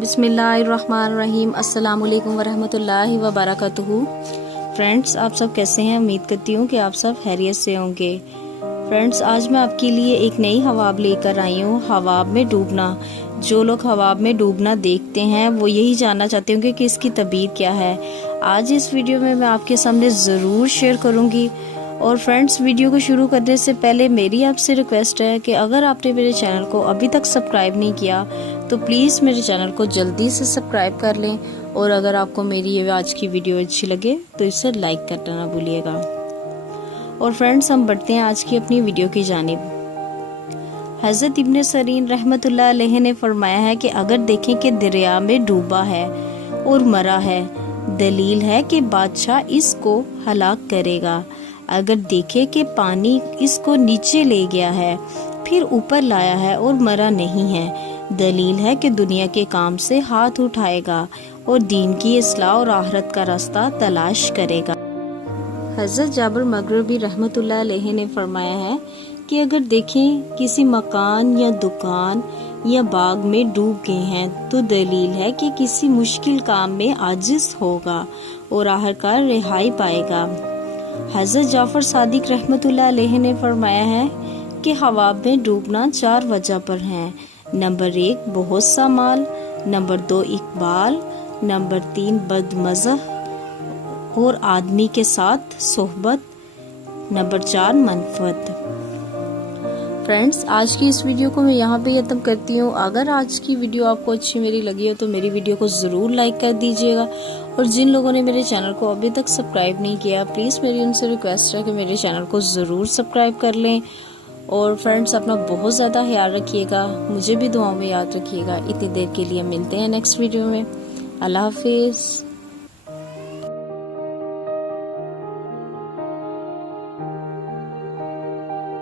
बिस्मिल्लाहिर्रहमानिर्रहीम। अस्सलाम वालेकुम वरहमतुल्लाहि वबरकातुहू। फ्रेंड्स, आप सब कैसे हैं? उम्मीद करती हूँ कि आप सब खैरियत से होंगे। फ्रेंड्स, आज मैं आपके लिए एक नई हवाब लेकर आई हूँ, हवाब में डूबना। जो लोग हवाब में डूबना देखते हैं वो यही जानना चाहते होंगे कि इसकी तबीर क्या है। आज इस वीडियो में मैं आपके सामने ज़रूर शेयर करूँगी। और फ्रेंड्स, वीडियो को शुरू करने से पहले मेरी आपसे रिक्वेस्ट है कि अगर आपने मेरे चैनल को अभी तक सब्सक्राइब नहीं किया तो प्लीज़ मेरे चैनल को जल्दी से सब्सक्राइब कर लें। और अगर आपको मेरी ये आज की वीडियो अच्छी लगे तो इसे लाइक करना ना भूलिएगा। और फ्रेंड्स, हम बढ़ते हैं आज की अपनी वीडियो की जानिब। हज़रत इब्न सीरीन रहमतुल्लाह अलैह ने फरमाया है कि अगर देखें कि दरिया में डूबा है और मरा है, दलील है कि बादशाह इसको हलाक करेगा। अगर देखे कि पानी इसको नीचे ले गया है फिर ऊपर लाया है और मरा नहीं है, दलील है कि दुनिया के काम से हाथ उठाएगा और दीन की इस्लाह और आखिरत का रास्ता तलाश करेगा। हज़रत जाबिर मगरिबी रहमतुल्लाह अलैह ने फरमाया है कि अगर देखें किसी मकान या दुकान या बाग में डूब गए हैं तो दलील है कि किसी मुश्किल काम में आजिज होगा और आखिरकार रिहाई पाएगा। हज़रत जाफर सादिक रहमतुल्लाह अलैह ने फरमाया है कि हवाब में डूबना 4 वजह पर है। नंबर 1 बहुत सा माल, नंबर 2 इकबाल, नंबर 3 बदमज़ह और आदमी के साथ सोहबत, नंबर 4 मनफत। फ्रेंड्स, आज की इस वीडियो को मैं यहाँ पे खत्म करती हूँ। अगर आज की वीडियो आपको अच्छी मेरी लगी हो तो मेरी वीडियो को ज़रूर लाइक कर दीजिएगा। और जिन लोगों ने मेरे चैनल को अभी तक सब्सक्राइब नहीं किया, प्लीज़ मेरी उनसे रिक्वेस्ट है कि मेरे चैनल को ज़रूर सब्सक्राइब कर लें। और फ्रेंड्स, अपना बहुत ज़्यादा ख्याल रखिएगा, मुझे भी दुआओं में याद रखिएगा। इतनी देर के लिए मिलते हैं नेक्स्ट वीडियो में। अल्लाह हाफिज़।